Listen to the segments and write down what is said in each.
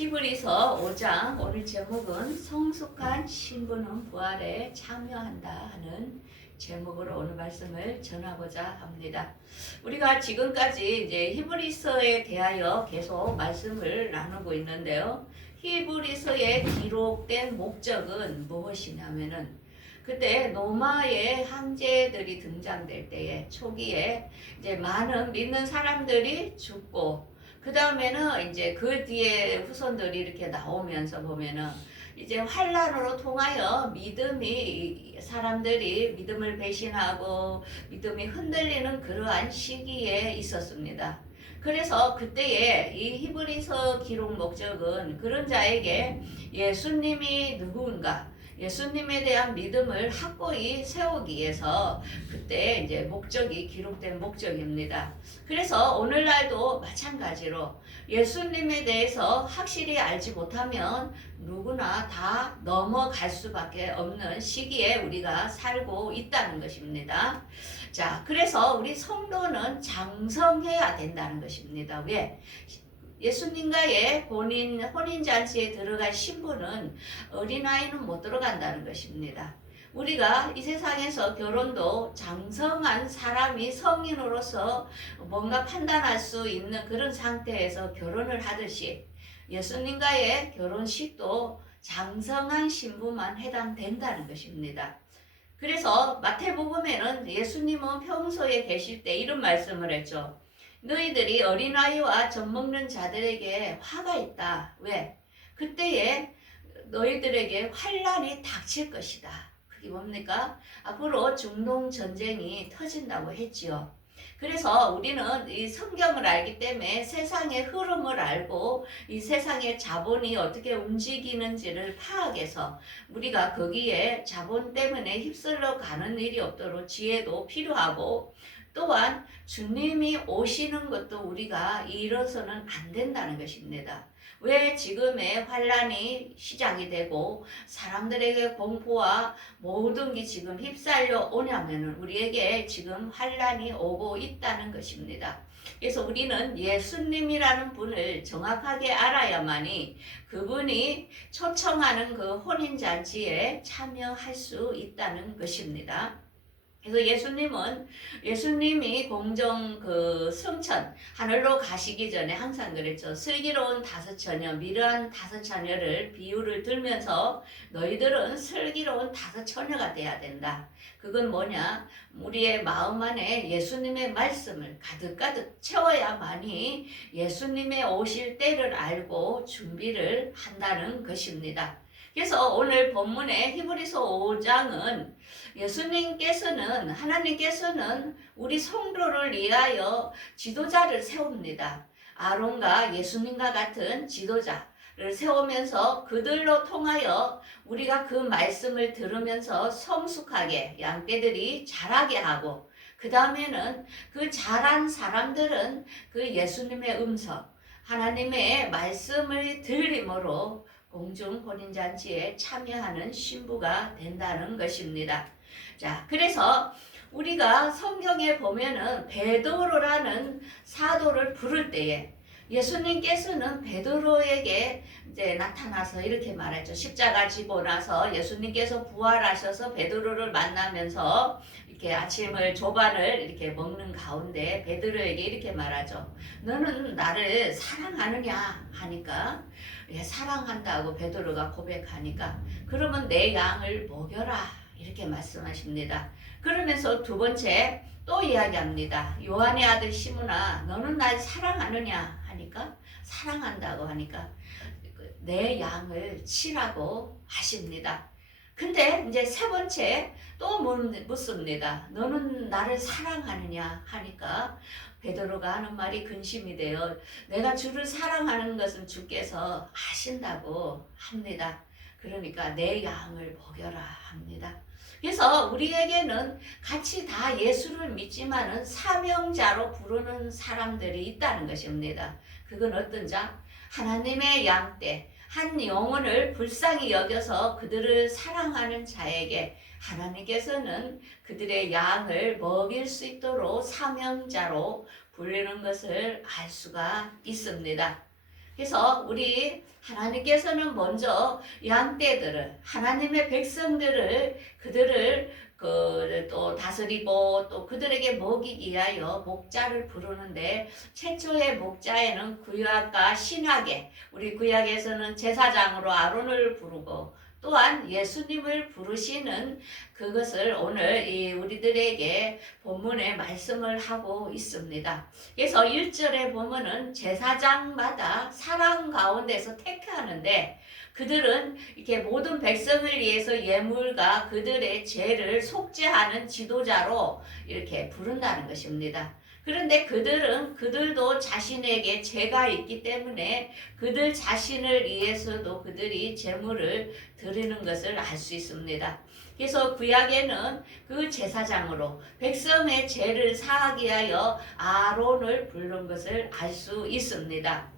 히브리서 5장 오늘 제목은 성숙한 신부는 부활에 참여한다 하는 제목으로 오늘 말씀을 전하고자 합니다. 우리가 지금까지 이제 히브리서에 대하여 계속 말씀을 나누고 있는데요. 히브리서에 기록된 목적은 무엇이냐면은 그때 노마의 황제들이 등장될 때에 초기에 이제 많은 믿는 사람들이 죽고 그 다음에는 이제 그 뒤에 후손들이 이렇게 나오면서 보면은 이제 환란으로 통하여 믿음이 사람들이 믿음을 배신하고 믿음이 흔들리는 그러한 시기에 있었습니다. 그래서 그때에 이 히브리서 기록 목적은 그런 자에게 예수님이 누구인가 예수님에 대한 믿음을 확고히 세우기 위해서 그때 이제 목적이 기록된 목적입니다. 그래서 오늘날도 마찬가지로 예수님에 대해서 확실히 알지 못하면 누구나 다 넘어갈 수밖에 없는 시기에 우리가 살고 있다는 것입니다. 자, 그래서 우리 성도는 장성해야 된다는 것입니다. 왜? 예수님과의 본인 혼인잔치에 들어갈 신부는 어린아이는 못 들어간다는 것입니다. 우리가 이 세상에서 결혼도 장성한 사람이 성인으로서 뭔가 판단할 수 있는 그런 상태에서 결혼을 하듯이 예수님과의 결혼식도 장성한 신부만 해당된다는 것입니다. 그래서 마태복음에는 예수님은 평소에 계실 때 이런 말씀을 했죠. 너희들이 어린아이와 젖먹는 자들에게 화가 있다. 왜? 그때에 너희들에게 환란이 닥칠 것이다. 그게 뭡니까? 앞으로 중동 전쟁이 터진다고 했지요. 그래서 우리는 이 성경을 알기 때문에 세상의 흐름을 알고 이 세상의 자본이 어떻게 움직이는지를 파악해서 우리가 거기에 자본 때문에 휩쓸려 가는 일이 없도록 지혜도 필요하고 또한 주님이 오시는 것도 우리가 잃어서는 안 된다는 것입니다. 왜 지금의 환란이 시작이 되고 사람들에게 공포와 모든 게 지금 휩쓸려 오냐면은 우리에게 지금 환란이 오고 있다는 것입니다. 그래서 우리는 예수님이라는 분을 정확하게 알아야만이 그분이 초청하는 그 혼인 잔치에 참여할 수 있다는 것입니다. 그래서 예수님은 예수님이 공정 그 승천 하늘로 가시기 전에 항상 그랬죠. 슬기로운 다섯 처녀, 미련한 다섯 처녀를 비유를 들면서 너희들은 슬기로운 다섯 처녀가 돼야 된다. 그건 뭐냐? 우리의 마음 안에 예수님의 말씀을 가득가득 채워야만이 예수님의 오실 때를 알고 준비를 한다는 것입니다. 그래서 오늘 본문의 히브리서 5장은 예수님께서는 하나님께서는 우리 성도를 위하여 지도자를 세웁니다. 아론과 예수님과 같은 지도자 를 세우면서 그들로 통하여 우리가 그 말씀을 들으면서 성숙하게 양떼들이 자라게 하고 그 다음에는 그 자란 사람들은 그 예수님의 음성 하나님의 말씀을 들림으로 공중 혼인잔치에 참여하는 신부가 된다는 것입니다. 자, 그래서 우리가 성경에 보면은 베드로라는 사도를 부를 때에 예수님께서는 베드로에게 이제 나타나서 이렇게 말했죠. 십자가 지고 나서 예수님께서 부활하셔서 베드로를 만나면서 이렇게 아침을 조반을 이렇게 먹는 가운데 베드로에게 이렇게 말하죠. 너는 나를 사랑하느냐 하니까 예, 사랑한다고 베드로가 고백하니까 그러면 내 양을 먹여라 이렇게 말씀하십니다. 그러면서 두 번째 또 이야기합니다. 요한의 아들 시므나 너는 날 사랑하느냐 하니까 사랑한다고 하니까 내 양을 치라고 하십니다. 근데 이제 세 번째 또 묻습니다. 너는 나를 사랑하느냐 하니까 베드로가 하는 말이 근심이 돼요. 내가 주를 사랑하는 것은 주께서 아신다고 합니다. 그러니까 내 양을 먹여라 합니다. 그래서 우리에게는 같이 다 예수를 믿지만은 사명자로 부르는 사람들이 있다는 것입니다. 그건 어떤 자? 하나님의 양떼, 한 영혼을 불쌍히 여겨서 그들을 사랑하는 자에게 하나님께서는 그들의 양을 먹일 수 있도록 사명자로 불리는 것을 알 수가 있습니다. 그래서 우리 하나님께서는 먼저 양떼들을 하나님의 백성들을 그들을 그또 다스리고 또 그들에게 먹이기 위하여 목자를 부르는데 최초의 목자에는 구약과 신약에 우리 구약에서는 제사장으로 아론을 부르고 또한 예수님을 부르시는 그것을 오늘 이 우리들에게 본문에 말씀을 하고 있습니다. 그래서 1절에 보면은 제사장마다 사랑 가운데서 택하는데 그들은 이렇게 모든 백성을 위해서 예물과 그들의 죄를 속죄하는 지도자로 이렇게 부른다는 것입니다. 그런데 그들은 그들도 자신에게 죄가 있기 때문에 그들 자신을 위해서도 그들이 제물을 드리는 것을 알 수 있습니다. 그래서 구약에는 그 제사장으로 백성의 죄를 사하기 위하여 아론을 부른 것을 알 수 있습니다.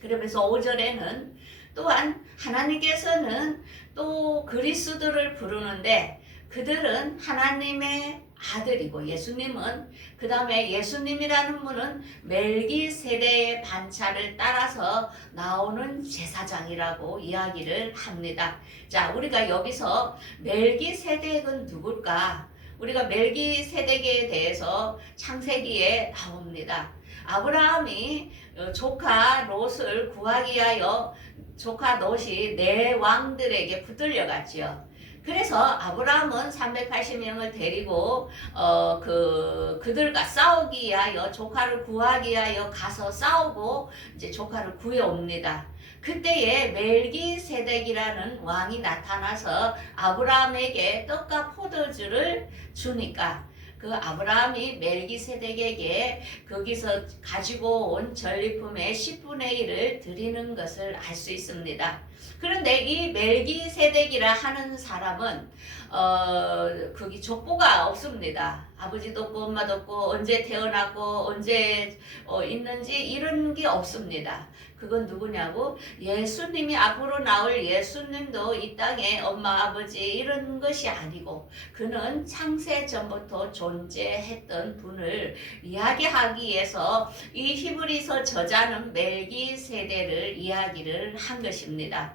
그러면서 5절에는 또한 하나님께서는 또 그리스도를 부르는데 그들은 하나님의 아들이고 예수님은 그 다음에 예수님이라는 분은 멜기 세대의 반차를 따라서 나오는 제사장이라고 이야기를 합니다. 자, 우리가 여기서 멜기 세대는 누굴까? 우리가 멜기 세대에 대해서 창세기에 나옵니다. 아브라함이 어, 조카 롯을 구하기 위하여 조카 롯이 네 왕들에게 붙들려 갔지요. 그래서 아브라함은 380명을 데리고 어 그 그들과 싸우기 위하여 조카를 구하기 위하여 가서 싸우고 이제 조카를 구해 옵니다. 그때에 멜기세덱이라는 왕이 나타나서 아브라함에게 떡과 포도주를 주니까 그 아브라함이 멜기세덱에게 거기서 가지고 온 전리품의 10분의 1을 드리는 것을 알 수 있습니다. 그런데 이 멜기세덱이라 하는 사람은 어 거기 족보가 없습니다. 아버지도 없고 엄마도 없고 언제 태어났고 언제 어, 있는지 이런 게 없습니다. 그건 누구냐고 예수님이 앞으로 나올 예수님도 이 땅에 엄마 아버지 이런 것이 아니고 그는 창세 전부터 존재했던 분을 이야기하기 위해서 이 히브리서 저자는 멜기 세대를 이야기를 한 것입니다.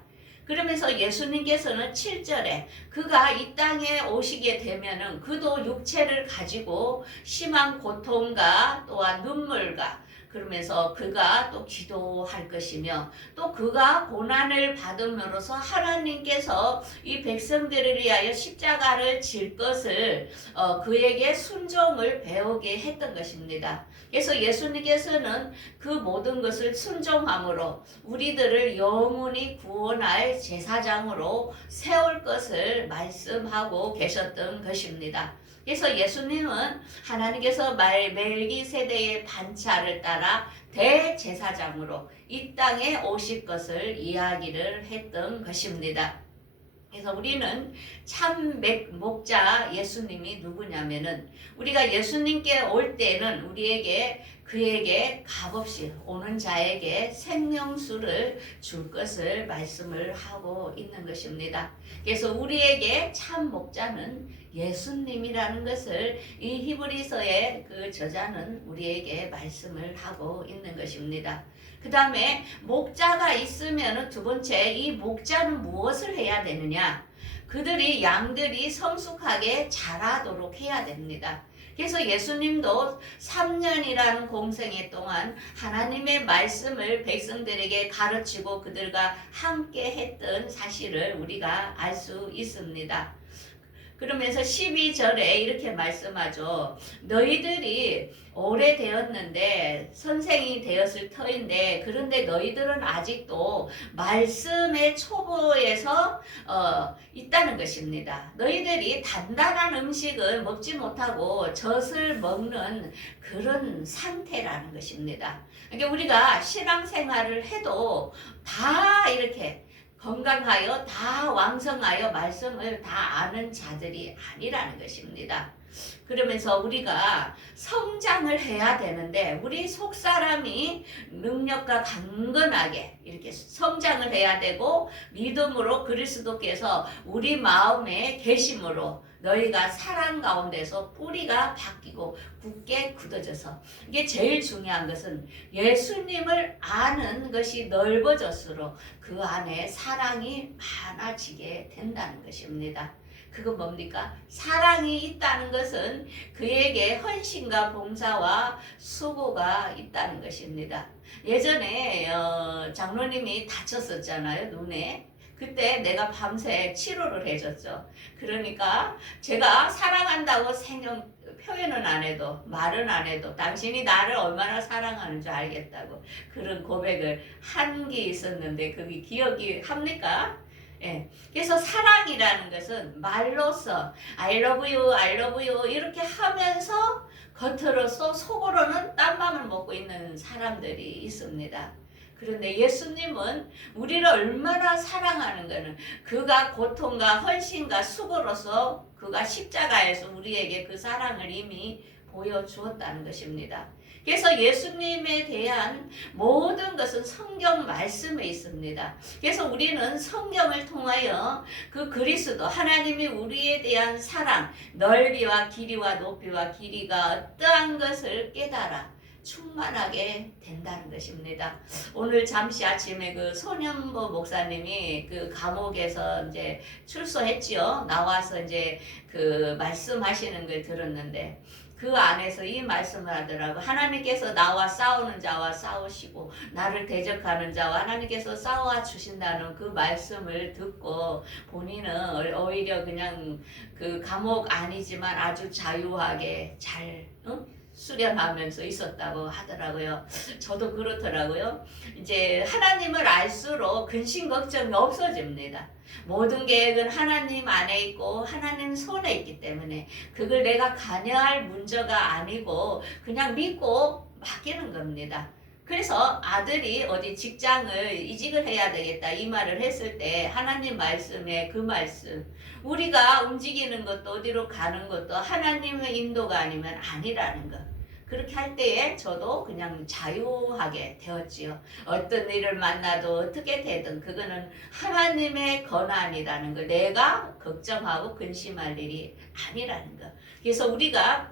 그러면서 예수님께서는 7절에 그가 이 땅에 오시게 되면은 그도 육체를 가지고 심한 고통과 또한 눈물과 그러면서 그가 또 기도할 것이며 또 그가 고난을 받음으로써 하나님께서 이 백성들을 위하여 십자가를 질 것을 어, 그에게 순종을 배우게 했던 것입니다. 그래서 예수님께서는 그 모든 것을 순종함으로 우리들을 영원히 구원할 제사장으로 세울 것을 말씀하고 계셨던 것입니다. 그래서 예수님은 하나님께서 말 멜기 세대의 반차를 따라 대제사장으로 이 땅에 오실 것을 이야기를 했던 것입니다. 그래서 우리는 참 맥- 목자 예수님이 누구냐면은 우리가 예수님께 올 때는 우리에게 그에게 값없이 오는 자에게 생명수를 줄 것을 말씀을 하고 있는 것입니다. 그래서 우리에게 참 목자는 예수님이라는 것을 이 히브리서의 그 저자는 우리에게 말씀을 하고 있는 것입니다. 그 다음에 목자가 있으면 두 번째 이 목자는 무엇을 해야 되느냐? 그들이 양들이 성숙하게 자라도록 해야 됩니다. 그래서 예수님도 3년이라는 공생애 동안 하나님의 말씀을 백성들에게 가르치고 그들과 함께 했던 사실을 우리가 알 수 있습니다. 그러면서 12절에 이렇게 말씀하죠. 너희들이 오래되었는데 선생이 되었을 터인데 그런데 너희들은 아직도 말씀의 초보에서 어, 있다는 것입니다. 너희들이 단단한 음식을 먹지 못하고 젖을 먹는 그런 상태라는 것입니다. 그러니까 우리가 신앙생활을 해도 다 이렇게 건강하여 다 왕성하여 말씀을 다 아는 자들이 아니라는 것입니다. 그러면서 우리가 성장을 해야 되는데 우리 속 사람이 능력과 강건하게 이렇게 성장을 해야 되고 믿음으로 그리스도께서 우리 마음에 계심으로 너희가 사랑 가운데서 뿌리가 바뀌고 굳게 굳어져서 이게 제일 중요한 것은 예수님을 아는 것이 넓어질수록 그 안에 사랑이 많아지게 된다는 것입니다. 그건 뭡니까? 사랑이 있다는 것은 그에게 헌신과 봉사와 수고가 있다는 것입니다. 예전에 어, 장로님이 다쳤었잖아요 눈에. 그때 내가 밤새 치료를 해줬죠. 그러니까 제가 사랑한다고 생각 표현은 안 해도 말은 안 해도 당신이 나를 얼마나 사랑하는 줄 알겠다고 그런 고백을 한 게 있었는데 그게 기억이 합니까? 예. 그래서 사랑이라는 것은 말로써 I love you, I love you 이렇게 하면서 겉으로서 속으로는 딴 맘을 먹고 있는 사람들이 있습니다. 그런데 예수님은 우리를 얼마나 사랑하는 것은 그가 고통과 헌신과 수고로서 그가 십자가에서 우리에게 그 사랑을 이미 보여주었다는 것입니다. 그래서 예수님에 대한 모든 것은 성경 말씀에 있습니다. 그래서 우리는 성경을 통하여 그 그리스도 하나님이 우리에 대한 사랑, 넓이와 길이와 높이와 길이가 어떠한 것을 깨달아 충만하게 된다는 것입니다. 오늘 잠시 아침에 그 손현보 목사님이 그 감옥에서 이제 출소했지요. 나와서 이제 그 말씀하시는 걸 들었는데 그 안에서 이 말씀을 하더라고. 하나님께서 나와 싸우는 자와 싸우시고 나를 대적하는 자와 하나님께서 싸워 주신다는 그 말씀을 듣고 본인은 오히려 그냥 그 감옥 아니지만 아주 자유하게 잘 응? 수련하면서 있었다고 하더라고요. 저도 그렇더라고요. 이제 하나님을 알수록 근심 걱정이 없어집니다. 모든 계획은 하나님 안에 있고 하나님 손에 있기 때문에 그걸 내가 관여할 문제가 아니고 그냥 믿고 맡기는 겁니다. 그래서 아들이 어디 직장을 이직을 해야 되겠다 이 말을 했을 때 하나님 말씀에 그 말씀 우리가 움직이는 것도 어디로 가는 것도 하나님의 인도가 아니면 아니라는 것. 그렇게 할 때에 저도 그냥 자유하게 되었지요. 어떤 일을 만나도 어떻게 되든 그거는 하나님의 권한이라는 거. 내가 걱정하고 근심할 일이 아니라는 거. 그래서 우리가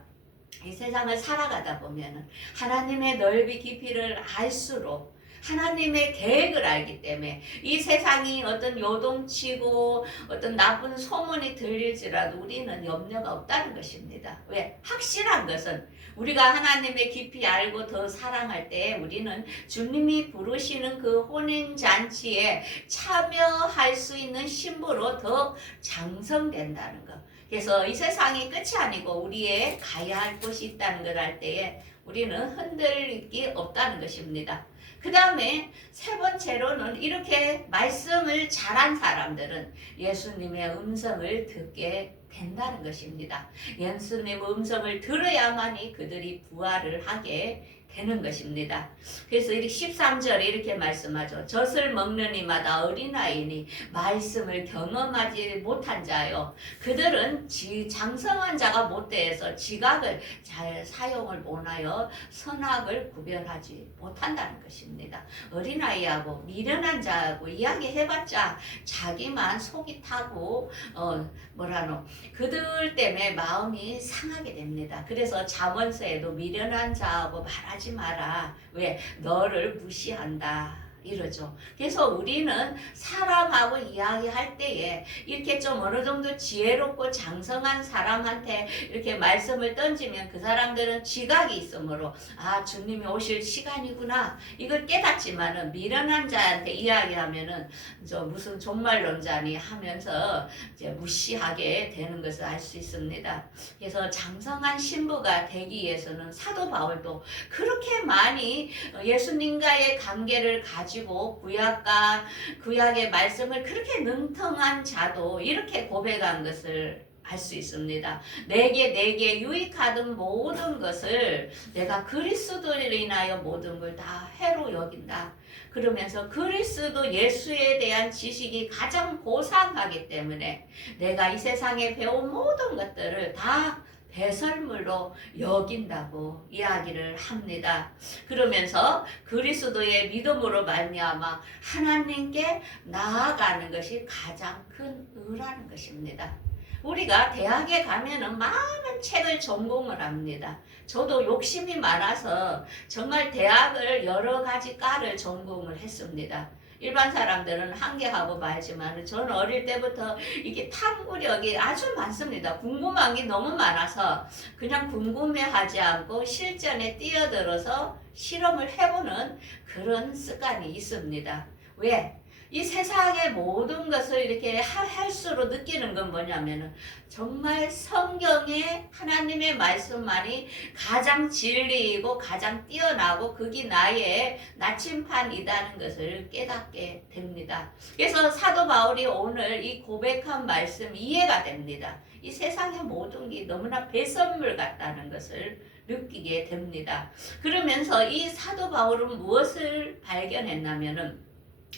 이 세상을 살아가다 보면은 하나님의 넓이 깊이를 알수록 하나님의 계획을 알기 때문에 이 세상이 어떤 요동치고 어떤 나쁜 소문이 들릴지라도 우리는 염려가 없다는 것입니다. 왜? 확실한 것은 우리가 하나님의 깊이 알고 더 사랑할 때 우리는 주님이 부르시는 그 혼인잔치에 참여할 수 있는 신부로 더 장성된다는 것. 그래서 이 세상이 끝이 아니고 우리의 가야 할 곳이 있다는 걸 알 때에 우리는 흔들릴 없다는 것입니다. 그 다음에 세 번째로는 이렇게 말씀을 잘한 사람들은 예수님의 음성을 듣게 된다는 것입니다. 예수님의 음성을 들어야만이 그들이 부활을 하게 되는 것입니다. 그래서 이렇게 13절에 이렇게 말씀하죠. 젖을 먹는 이마다 어린아이니 말씀을 경험하지 못한 자요. 그들은 지, 장성한 자가 못되어서 지각을 잘 사용을 못하여 선악을 구별하지 못한다는 것입니다. 어린아이하고 미련한 자하고 이야기해봤자 자기만 속이 타고 어, 뭐라노 그들 때문에 마음이 상하게 됩니다. 그래서 잠언서에도 미련한 자하고 말하지 마라. 왜? 너를 무시한다. 이러죠. 그래서 우리는 사람하고 이야기할 때에 이렇게 좀 어느 정도 지혜롭고 장성한 사람한테 이렇게 말씀을 던지면 그 사람들은 지각이 있으므로 아 주님이 오실 시간이구나 이걸 깨닫지만은 미련한 자한테 이야기하면은 저 무슨 종말론자니 하면서 이제 무시하게 되는 것을 알 수 있습니다. 그래서 장성한 신부가 되기 위해서는 사도 바울도 그렇게 많이 예수님과의 관계를 가지 고 구약과 구약의 말씀을 그렇게 능통한 자도 이렇게 고백한 것을 알수 있습니다. 내게 내게 유익하던 모든 것을 내가 그리스도를 인하여 모든 걸 다 해로 여긴다. 그러면서 그리스도 예수에 대한 지식이 가장 고상하기 때문에 내가 이 세상에 배운 모든 것들을 다 배설물로 여긴다고 이야기를 합니다. 그러면서 그리스도의 믿음으로 말미암아 하나님께 나아가는 것이 가장 큰 의라는 것입니다. 우리가 대학에 가면은 많은 책을 전공을 합니다. 저도 욕심이 많아서 정말 대학을 여러 가지 과를 전공을 했습니다. 일반 사람들은 한 개 하고 말지만 저는 어릴 때부터 이게 탐구력이 아주 많습니다. 궁금한 게 너무 많아서 그냥 궁금해하지 않고 실전에 뛰어들어서 실험을 해보는 그런 습관이 있습니다. 왜? 이 세상의 모든 것을 이렇게 하- 할수록 느끼는 건 뭐냐면은 정말 성경의 하나님의 말씀만이 가장 진리이고 가장 뛰어나고 그게 나의 나침판이다는 것을 깨닫게 됩니다. 그래서 사도 바울이 오늘 이 고백한 말씀 이해가 됩니다. 이 세상의 모든 게 너무나 배선물 같다는 것을 느끼게 됩니다. 그러면서 이 사도 바울은 무엇을 발견했냐면은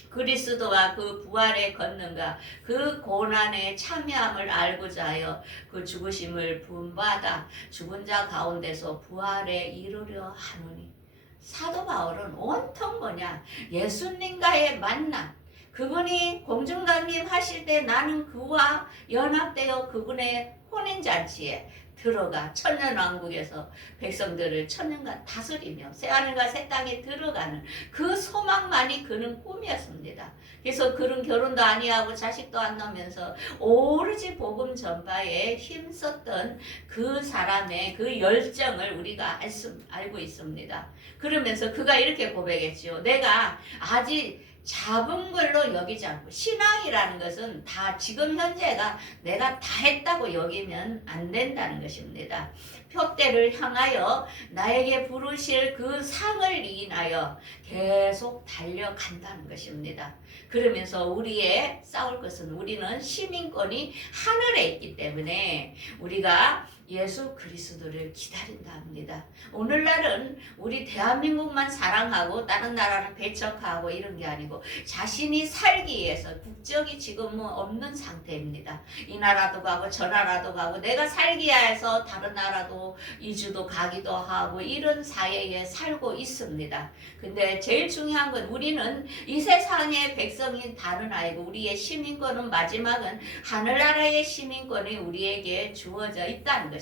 그리스도와 그 부활의 권능과 그 고난의 참여함을 알고자 하여 그 죽으심을 분받아 죽은 자 가운데서 부활에 이르려 하노니. 사도 바울은 온통 뭐냐? 예수님과의 만남. 그분이 공중강림 하실 때 나는 그와 연합되어 그분의 혼인잔치에 들어가 천년 왕국에서 백성들을 천년간 다스리며 새 하늘과 새 땅에 들어가는 그 소망만이 그는 꿈이었습니다. 그래서 그런 결혼도 아니하고 자식도 안 낳으면서 오로지 복음 전파에 힘썼던 그 사람의 그 열정을 우리가 알 수, 알고 있습니다. 그러면서 그가 이렇게 고백했지요. 내가 아직 잡은 걸로 여기지 않고 신앙이라는 것은 다 지금 현재가 내가 다 했다고 여기면 안 된다는 것입니다. 표대를 향하여 나에게 부르실 그 상을 인하여 계속 달려간다는 것입니다. 그러면서 우리의 싸울 것은 우리는 시민권이 하늘에 있기 때문에 우리가 예수 그리스도를 기다린다 합니다. 오늘날은 우리 대한민국만 사랑하고 다른 나라는 배척하고 이런 게 아니고 자신이 살기 위해서 국적이 지금은 없는 상태입니다. 이 나라도 가고 저 나라도 가고 내가 살기 위해서 다른 나라도 이주도 가기도 하고 이런 사회에 살고 있습니다. 근데 제일 중요한 건 우리는 이 세상의 백성인 다른 아이고 우리의 시민권은 마지막은 하늘나라의 시민권이 우리에게 주어져 있다는 것입니다.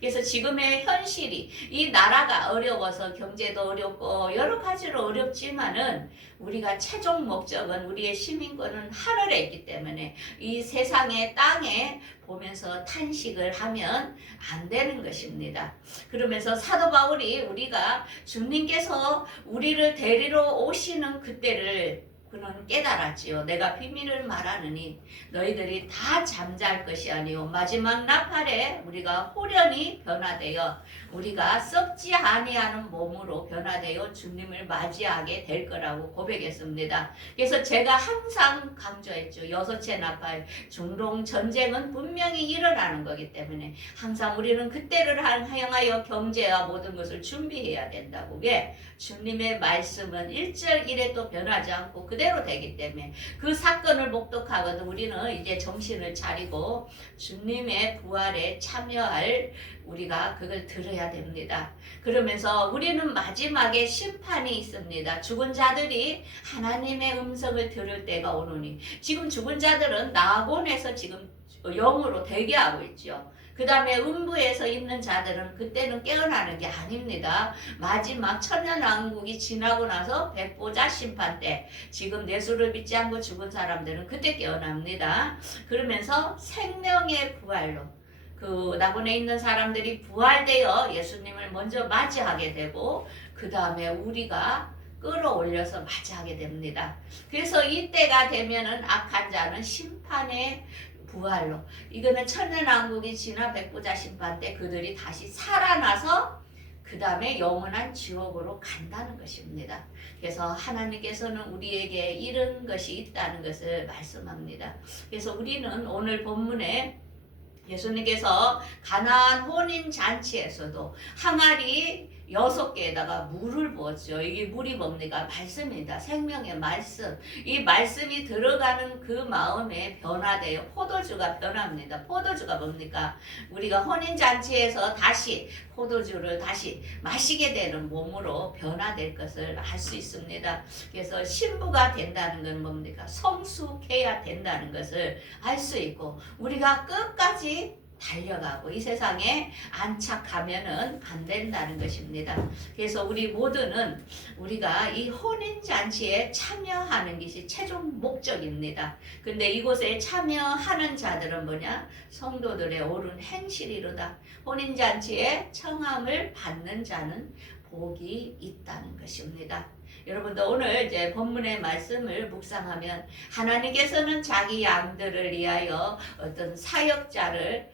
그래서 지금의 현실이 이 나라가 어려워서 경제도 어렵고 여러 가지로 어렵지만은 우리가 최종 목적은 우리의 시민권은 하늘에 있기 때문에 이 세상의 땅에 보면서 탄식을 하면 안 되는 것입니다. 그러면서 사도 바울이 우리가 주님께서 우리를 데리러 오시는 그때를 그는 깨달았지요. 내가 비밀을 말하느니 너희들이 다 잠잘 것이 아니요 마지막 나팔에 우리가 호련히 변화되어 우리가 썩지 아니하는 몸으로 변화되어 주님을 맞이하게 될 거라고 고백했습니다. 그래서 제가 항상 강조했죠. 여섯째 나팔 중동 전쟁은 분명히 일어나는 거기 때문에 항상 우리는 그때를 향하여 경제와 모든 것을 준비해야 된다고. 왜? 주님의 말씀은 1절 1에도 변하지 않고 그대로 되기 때문에 그 사건을 목독하거든 우리는 이제 정신을 차리고 주님의 부활에 참여할 우리가 그걸 들어야 됩니다. 그러면서 우리는 마지막에 심판이 있습니다. 죽은 자들이 하나님의 음성을 들을 때가 오노니 지금 죽은 자들은 낙원에서 지금 영으로 대기하고 있죠. 그 다음에 음부에서 있는 자들은 그때는 깨어나는 게 아닙니다. 마지막 천년왕국이 지나고 나서 백보자 심판 때 지금 예수를 믿지 않고 죽은 사람들은 그때 깨어납니다. 그러면서 생명의 부활로 그 낙원에 있는 사람들이 부활되어 예수님을 먼저 맞이하게 되고 그 다음에 우리가 끌어올려서 맞이하게 됩니다. 그래서 이때가 되면은 악한 자는 심판의 부활로 이거는 천년왕국이 지나 백보자 심판 때 그들이 다시 살아나서 그 다음에 영원한 지옥으로 간다는 것입니다. 그래서 하나님께서는 우리에게 이런 것이 있다는 것을 말씀합니다. 그래서 우리는 오늘 본문에 예수님께서 가나안 혼인 잔치에서도 항아리 여섯 개에다가 물을 부었죠. 이게 물이 뭡니까? 말씀입니다. 생명의 말씀. 이 말씀이 들어가는 그 마음에 변화돼요. 포도주가 변합니다. 포도주가 뭡니까? 우리가 혼인잔치에서 다시 포도주를 다시 마시게 되는 몸으로 변화될 것을 알 수 있습니다. 그래서 신부가 된다는 건 뭡니까? 성숙해야 된다는 것을 알 수 있고 우리가 끝까지 달려가고 이 세상에 안착하면은 안 된다는 것입니다. 그래서 우리 모두는 우리가 이 혼인 잔치에 참여하는 것이 최종 목적입니다. 근데 이곳에 참여하는 자들은 뭐냐? 성도들의 옳은 행실이로다. 혼인 잔치에 청함을 받는 자는 복이 있다는 것입니다. 여러분들 오늘 이제 본문의 말씀을 묵상하면 하나님께서는 자기 양들을 위하여 어떤 사역자를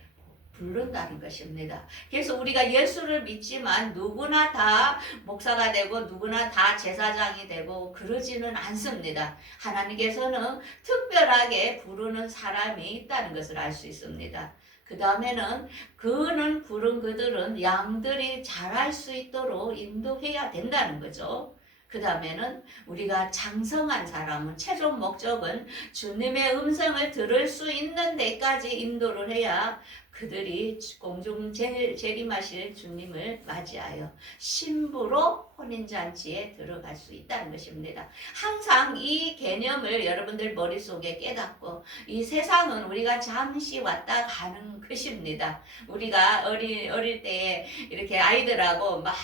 부른다는 것입니다. 그래서 우리가 예수를 믿지만 누구나 다 목사가 되고 누구나 다 제사장이 되고 그러지는 않습니다. 하나님께서는 특별하게 부르는 사람이 있다는 것을 알 수 있습니다. 그 다음에는 그는 부른 그들은 양들이 잘할 수 있도록 인도해야 된다는 거죠. 그 다음에는 우리가 장성한 사람은 최종 목적은 주님의 음성을 들을 수 있는 데까지 인도를 해야 그들이 공중 재- 재림하실 주님을 맞이하여 신부로 혼인잔치에 들어갈 수 있다는 것입니다. 항상 이 개념을 여러분들 머릿속에 깨닫고 이 세상은 우리가 잠시 왔다 가는 것입니다. 우리가 어린, 어릴 때에 이렇게 아이들하고 막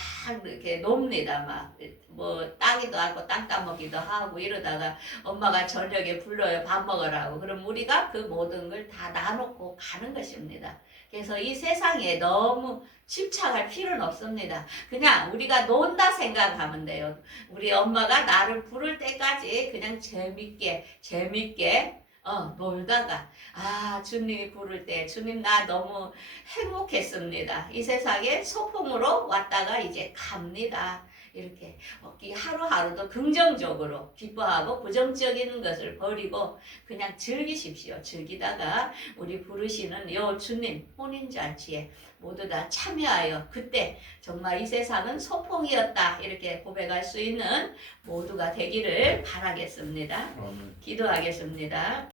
이렇게 놉니다. 막 뭐 따기도 하고 땅 따먹기도 하고 이러다가 엄마가 저녁에 불러요 밥 먹으라고 그럼 우리가 그 모든 걸 다 나놓고 가는 것입니다. 그래서 이 세상에 너무 집착할 필요는 없습니다. 그냥 우리가 논다 생각하면 돼요. 우리 엄마가 나를 부를 때까지 그냥 재밌게 재밌게 어, 놀다가 아 주님이 부를 때 주님 나 너무 행복했습니다. 이 세상에 소풍으로 왔다가 이제 갑니다. 이렇게 하루하루도 긍정적으로 기뻐하고 부정적인 것을 버리고 그냥 즐기십시오. 즐기다가 우리 부르시는 요 주님 혼인잔치에 모두 다 참여하여 그때 정말 이 세상은 소풍이었다 이렇게 고백할 수 있는 모두가 되기를 바라겠습니다. 기도하겠습니다.